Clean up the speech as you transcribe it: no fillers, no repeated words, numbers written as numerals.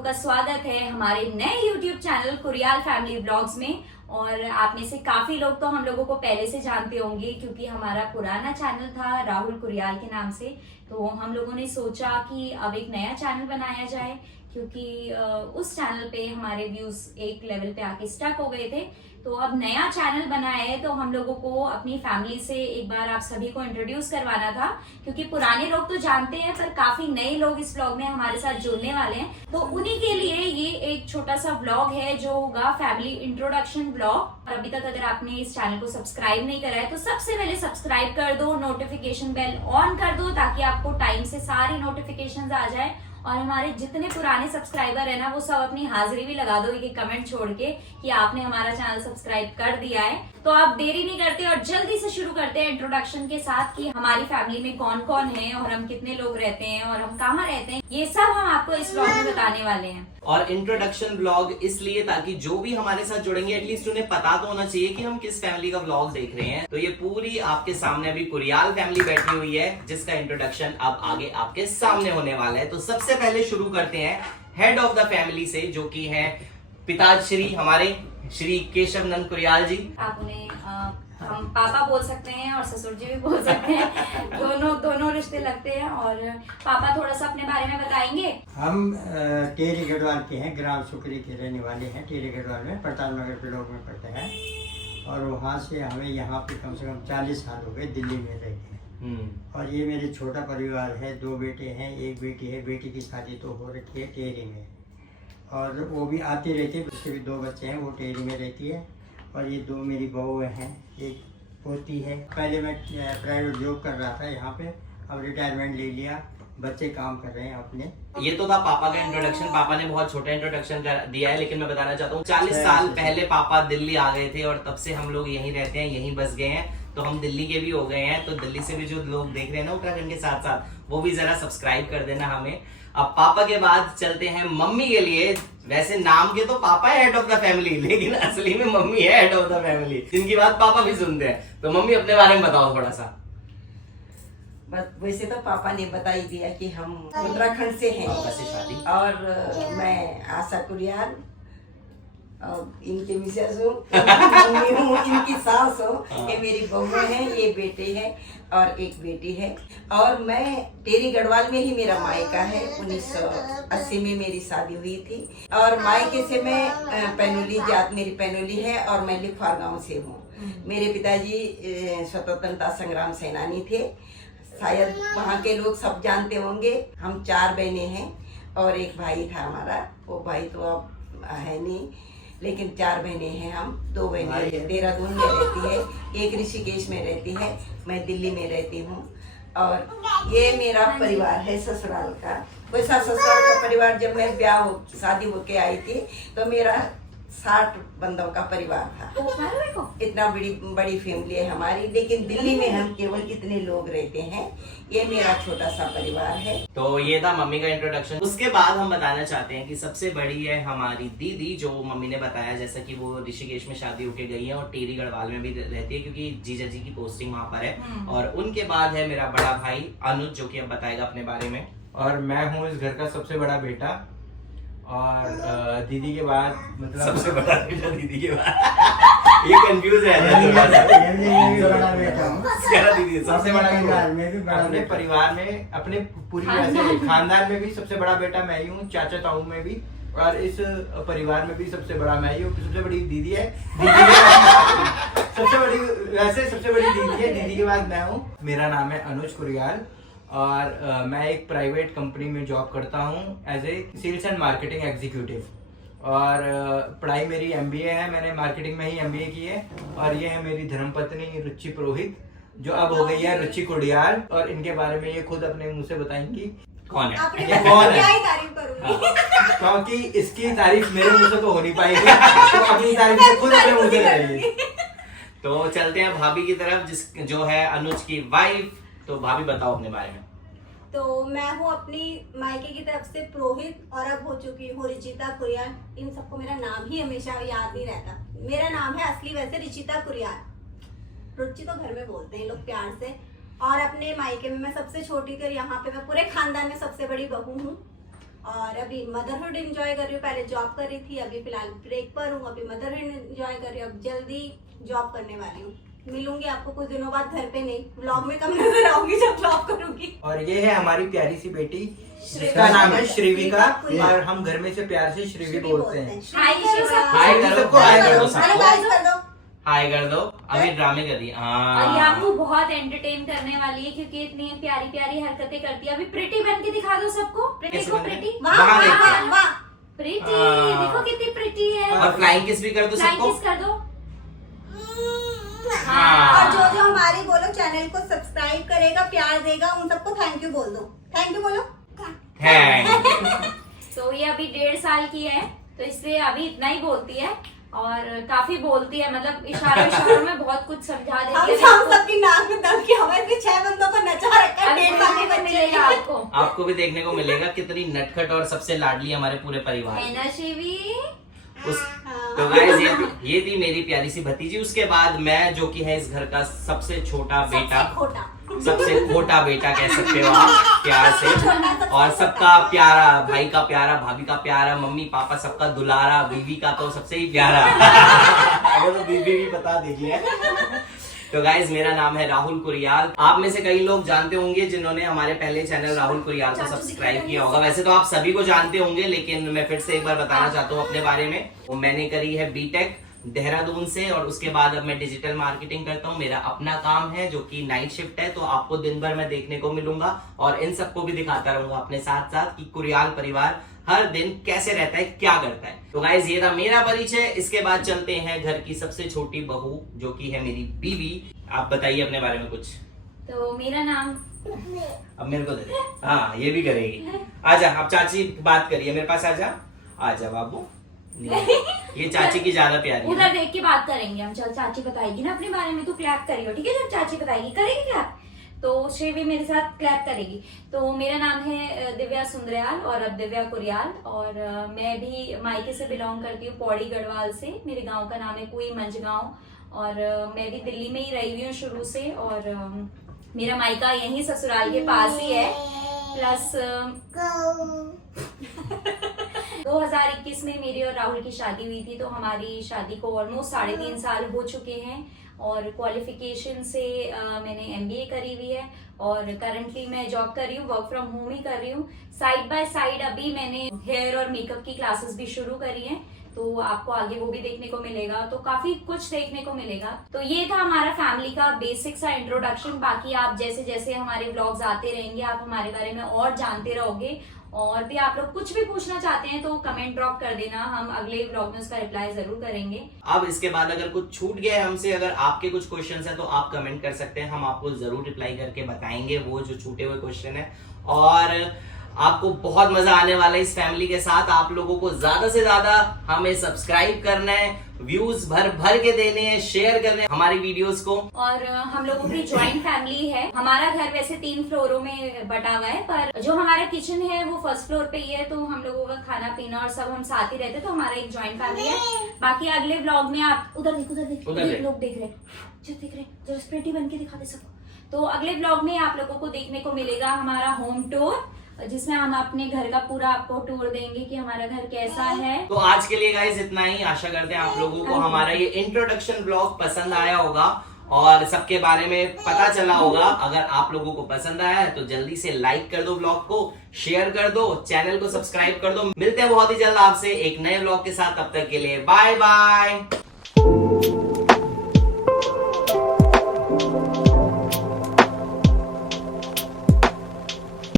लोगों का स्वागत है हमारे नए YouTube चैनल कुरियाल फैमिली ब्लॉग्स में। और आप में से काफी लोग तो हम लोगों को पहले से जानते होंगे क्योंकि हमारा पुराना चैनल था राहुल कुरियाल के नाम से। तो हम लोगों ने सोचा कि अब एक नया चैनल बनाया जाए क्योंकि उस चैनल पे हमारे व्यूज एक लेवल पे आके स्टक हो गए थे। तो अब नया चैनल बना है तो हम लोगों को अपनी फैमिली से एक बार आप सभी को इंट्रोड्यूस करवाना था क्योंकि पुराने लोग तो जानते हैं पर काफी नए लोग इस व्लॉग में हमारे साथ जुड़ने वाले हैं। तो उन्हीं के लिए ये एक छोटा सा व्लॉग है जो होगा फैमिली इंट्रोडक्शन व्लॉग। और अभी तक अगर आपने इस चैनल को सब्सक्राइब नहीं करा है तो सबसे पहले सब्सक्राइब कर दो, नोटिफिकेशन बेल ऑन कर दो ताकि आपको टाइम से सारी नोटिफिकेशन आ जाए। और हमारे जितने पुराने सब्सक्राइबर है ना वो सब अपनी हाजिरी भी लगा दो एक कमेंट छोड़ के कि आपने हमारा चैनल सब्सक्राइब कर दिया है। तो आप देरी नहीं करते और जल्दी से शुरू करते हैं इंट्रोडक्शन के साथ कि हमारी फैमिली में कौन कौन है और हम कितने लोग रहते हैं और हम कहाँ रहते हैं, ये सब हम आपको इस व्लॉग में बताने वाले हैं। और इंट्रोडक्शन व्लॉग इसलिए ताकि जो भी हमारे साथ जुड़ेंगे एटलीस्ट उन्हें पता तो होना चाहिए कि हम किस फैमिली का व्लॉग देख रहे हैं। तो ये पूरी आपके सामने अभी कुरियाल फैमिली बैठी हुई है जिसका इंट्रोडक्शन अब आगे आपके सामने होने वाला है। तो सबसे पहले शुरू करते हैं हेड ऑफ द फैमिली से जो कि है पिताश्री हमारे श्री केशव नंद कुरियाल जी। आप उन्हें हम पापा बोल सकते हैं और ससुर जी भी बोल सकते हैं, दोनों रिश्ते लगते हैं। और पापा थोड़ा सा अपने बारे में बताएंगे। हम टेरी गढ़वाल के हैं, ग्राम सुकरी के रहने वाले हैं। टेरी गढ़वाल में प्रताप नगर के लोग में पड़ते हैं और वहाँ से हमें यहाँ पे कम से कम 40 साल हो गए दिल्ली में रह के। और ये मेरे छोटा परिवार है, 2 बेटे हैं, 1 बेटी है। बेटी की शादी तो हो रखी है टेरी में और वो भी आती रहती है। उसके भी 2 बच्चे हैं, वो टेरी में रहती है। और ये 2 मेरी बहुएं हैं, एक पोती है। पहले मैं प्राइवेट जॉब कर रहा था यहाँ पे, अब रिटायरमेंट ले लिया, बच्चे काम कर रहे हैं अपने। ये तो था पापा का इंट्रोडक्शन। पापा ने बहुत छोटा इंट्रोडक्शन दिया है लेकिन मैं बताना चाहता हूँ 40 साल पहले पापा दिल्ली आ गए थे और तब से हम लोग यहीं रहते हैं, यहीं बस गए हैं। तो हम दिल्ली के भी हो गए हैं। तो दिल्ली से भी जो लोग देख रहे हैं ना उत्तराखंड के साथ साथ वो भी जरा सब्सक्राइब कर देना हमें। अब पापा के बाद चलते हैं मम्मी के लिए। वैसे नाम के तो पापा है हेड ऑफ द फैमिली लेकिन असली में मम्मी है हेड ऑफ द फैमिली जिनकी बात पापा भी सुनते हैं। तो मम्मी अपने बारे में बताओ थोड़ा सा। बस वैसे तो पापा ने बता ही दिया कि हम उत्तराखंड से हैं और मैं आशा कुरियाल और इनके मिसेस हूँ, मम्मी हूँ, इनकी सास हूँ। ये मेरी बहू हैं, ये बेटे हैं और एक बेटी है। और मैं टेरी गढ़वाल में ही मेरा मायका है। 1980 में मेरी शादी हुई थी और मायके से मैं पैनोली जात मेरी पैनोली है और मैं लिखवार गाँव से हूँ। मेरे पिताजी स्वतंत्रता संग्राम सेनानी थे, शायद वहाँ के लोग सब जानते होंगे। हम 4 बहनें हैं और एक भाई था हमारा, वो भाई तो अब है नहीं, लेकिन 4 बहनें हैं हम। 2 बहनें देहरादून में रहती है, एक ऋषिकेश में रहती है, मैं दिल्ली में रहती हूँ। और ये मेरा परिवार है ससुराल का। वैसा ससुराल का परिवार जब मैं शादी होके आई थी तो मेरा 60 बंदों का परिवार था। इतना बड़ी फैमिली है हमारी, लेकिन दिल्ली में हम केवल कितने लोग रहते हैं। ये मेरा छोटा सा परिवार है। तो ये था मम्मी का इंट्रोडक्शन। उसके बाद हम बताना चाहते हैं कि सबसे बड़ी है हमारी दीदी जो मम्मी ने बताया जैसा कि वो ऋषिकेश में शादी होके गई है और टेरी गढ़वाल में भी रहती है क्योंकि जीजा जी की पोस्टिंग वहाँ पर है। और उनके बाद है मेरा बड़ा भाई अनुज जो कि अब बताएगा अपने बारे में। और मैं हूँ इस घर का सबसे बड़ा बेटा और दीदी के बाद मतलब सबसे बड़ा बेटा दीदी के बाद ये कंफ्यूज है बड़ा बेटा हूँ। दीदी सबसे बड़ा परिवार में भी बड़ा अपने परिवार में अपने पूरी खानदान में भी सबसे बड़ा बेटा मैं ही हूँ, चाचा ताऊ में भी और इस परिवार में भी सबसे बड़ा मैं ही हूँ। सबसे बड़ी दीदी है, सबसे बड़ी वैसे सबसे बड़ी दीदी है, दीदी के बाद मैं हूँ। मेरा नाम है अनुज कुरियाल और मैं एक प्राइवेट कंपनी में जॉब करता हूँ as a sales and marketing executive. और पढ़ाई मेरी MBA है, मैंने मार्केटिंग में ही MBA की है। और ये है मेरी धर्मपत्नी रुचि पुरोहित जो अब हो गई है रुचि कुरियाल। और इनके बारे में ये खुद अपने मुंह से बताएंगी कौन है, कौन है, क्योंकि इसकी तारीफ मेरे मुंह से तो हो नहीं पाएगी तो अपनी तारीफ खुद अपने मुंह से करेंगी। तो चलते हैं भाभी की तरफ जो है अनुज की वाइफ। तो भाभी बताओ अपने बारे में। तो मैं हूँ अपनी मायके की तरफ से पुरोहित और अब हो चुकी हूँ रिचिता कुरियाल। इन सबको मेरा नाम ही हमेशा याद नहीं रहता। मेरा नाम है असली वैसे रिचिता कुरियाल, रुचि तो घर में बोलते हैं लोग प्यार से। और अपने मायके में मैं सबसे छोटी थी और यहाँ पे मैं पूरे खानदान में सबसे बड़ी बहू हूँ। और अभी मदरहुड एंजॉय कर रही हूँ। पहले जॉब कर रही थी, अभी फिलहाल ब्रेक पर हूँ। अभी मदरहुड एंजॉय कर रही हूँ, अब जल्दी जॉब करने वाली हूँ। मिलूंगी आपको कुछ दिनों बाद, घर पे नहीं, व्लॉग में कम नजर आऊंगी जब व्लॉग करूंगी। और ये है हमारी प्यारी सी बेटी जिसका नाम है श्रीविका, और हम घर में से प्यार से श्रीवी बोलते हैं। हाय शिवा। हाय कर दो, हाय कर दो हेलो सबको। गाइस कर दो। हाय कर दो। अभी ड्रामे कर रही है। और ये हाँ आपको बहुत एंटरटेन करने वाली है क्योंकि इतनी प्यारी प्यारी हरकतें करती है। अभी प्रिटी बन के दिखा दो सबको। प्रिटी कैसे को बन रही है? प्रिटी। वाह वहाँ वाह देखते हैं। वाह वाह। प्रिटी हाँ। देखो कितनी प्रिटी है। और फ्लाइंग किस भी कर दो फ्लाइंग सबको। किस कर दो। हाँ। और जो जो हमारे बोलो चैनल को सब्सक्राइब करेगा, प्यार देगा, उन सबको थैंक यू बोल दो। थैंक यू बोलो। है तो ये अभी 1.5 साल की है, तो इसलिए अभी इतना ही बोलती है और काफी बोलती है, मतलब इशारों में बहुत कुछ समझा देती है। हम सबकी नाक में दम की हवा के 6 बंदों को नचा रखा है। अभी 1.5 साल के देखने को बच्चे मिलेगा आपको, आपको भी देखने को मिलेगा कितनी नटखट और सबसे लाडली हमारे पूरे परिवार है ना शिवी। उस हाँ। तो गाइस ये थी मेरी प्यारी सी भतीजी। उसके बाद मैं जो कि है इस घर का सबसे छोटा बेटा, सबसे खोटा। सबसे खोटा बेटा कह सकते हो आप प्यार से, और सबका प्यारा, भाई का प्यारा, भाभी का प्यारा, मम्मी पापा सबका दुलारा, बीवी का तो सबसे ही प्यारा। अगर तो बीवी भी बता दीजिए। तो गाइज मेरा नाम है राहुल कुरियाल। आप में से कई लोग जानते होंगे जिन्होंने हमारे पहले चैनल राहुल कुरियाल को सब्सक्राइब किया होगा। वैसे तो आप सभी को जानते होंगे, लेकिन मैं फिर से एक बार बताना चाहता हूँ अपने बारे में। वो मैंने करी है बीटेक देहरादून से, और उसके बाद अब मैं डिजिटल मार्केटिंग करता हूँ। मेरा अपना काम है जो कि नाइट शिफ्ट है, तो आपको दिन भर मैं देखने को मिलूंगा और इन सबको भी दिखाता रहूंगा अपने साथ साथ कि कुरियाल परिवार हर दिन कैसे रहता है, क्या करता है। तो गाइज ये था मेरा परिचय। इसके बाद चलते हैं घर की सबसे छोटी बहू जो कि है मेरी बीवी। आप बताइए अपने बारे में कुछ। तो मेरा नाम, अब मेरे को दे दे। हाँ ये भी करेगी। आजा, अब चाची बात करिए मेरे पास। आजा आजा बाबू। ये चाची की ज्यादा प्यारी है। उधर देख के बात करेंगे हम। चल चाची बताएगी ना अपने बारे में, तो क्लैप करियो, ठीक है। जब चाची बताएगी करेगी क्लैप, तो श्री मेरे साथ क्लैप करेगी। तो मेरा नाम है दिव्या सुंदरयाल और अब दिव्या कुरियाल, और मैं भी मायके से बिलोंग करती हूँ, पौड़ी गढ़वाल से। मेरे गांव का नाम है कुई मंझगांव, और मैं भी दिल्ली में ही रही हुई हूँ शुरू से, और मेरा मायका यहीं ससुराल के पास ही है। प्लस 2021 में मेरी और राहुल की शादी हुई थी, तो हमारी शादी को ऑलमोस्ट 3.5 साल हो चुके हैं। और क्वालिफिकेशन से मैंने MBA करी हुई है, और करंटली मैं जॉब कर रही हूँ, वर्क फ्रॉम होम ही कर रही हूँ। साइड बाय साइड अभी मैंने हेयर और मेकअप की क्लासेस भी शुरू करी हैं, तो आपको आगे वो भी देखने को मिलेगा। तो काफी कुछ देखने को मिलेगा। तो ये था हमारा फैमिली का बेसिक सा इंट्रोडक्शन। बाकी आप जैसे जैसे हमारे व्लॉग्स आते रहेंगे, आप हमारे बारे में और जानते रहोगे। और भी आप लोग कुछ भी पूछना चाहते हैं तो कमेंट ड्रॉप कर देना, हम अगले व्लॉग में उसका रिप्लाई जरूर करेंगे। अब इसके बाद अगर कुछ छूट गया है हमसे, अगर आपके कुछ क्वेश्चंस हैं तो आप कमेंट कर सकते हैं, हम आपको जरूर रिप्लाई करके बताएंगे वो जो छूटे हुए क्वेश्चन है। और आपको बहुत मजा आने वाला है इस फैमिली के साथ। आप लोगों को ज्यादा से ज्यादा हमें सब्सक्राइब करना है, व्यूज भर भर के देने हैं, शेयर करने हैं हमारी वीडियोस को। और हम लोगों की ज्वाइंट फैमिली है। हमारा घर वैसे 3 फ्लोरों में बटा हुआ है, पर जो हमारा किचन है वो फर्स्ट फ्लोर पे ही है, तो हम लोगों का खाना पीना और सब हम साथ ही रहते हैं, तो हमारा एक ज्वाइंट फैमिली है। बाकी अगले व्लॉग में आप उधर देख उधर देख। लोग देख रहे जो देख रहे जो स्प्रेटी बन के दिखा दे सबको। तो अगले व्लॉग में आप लोगों को देखने को मिलेगा हमारा होम टूर, जिसमें हम अपने घर का पूरा आपको टूर देंगे कि हमारा घर कैसा है। तो आज के लिए गाइस इतना ही। आशा करते हैं आप लोगों को हमारा ये इंट्रोडक्शन ब्लॉग पसंद आया होगा और सबके बारे में पता चला होगा। अगर आप लोगों को पसंद आया है तो जल्दी से लाइक कर दो, ब्लॉग को शेयर कर दो, चैनल को सब्सक्राइब कर दो। मिलते हैं बहुत ही जल्द आपसे एक नए ब्लॉग के साथ। तब तक के लिए बाय बाय।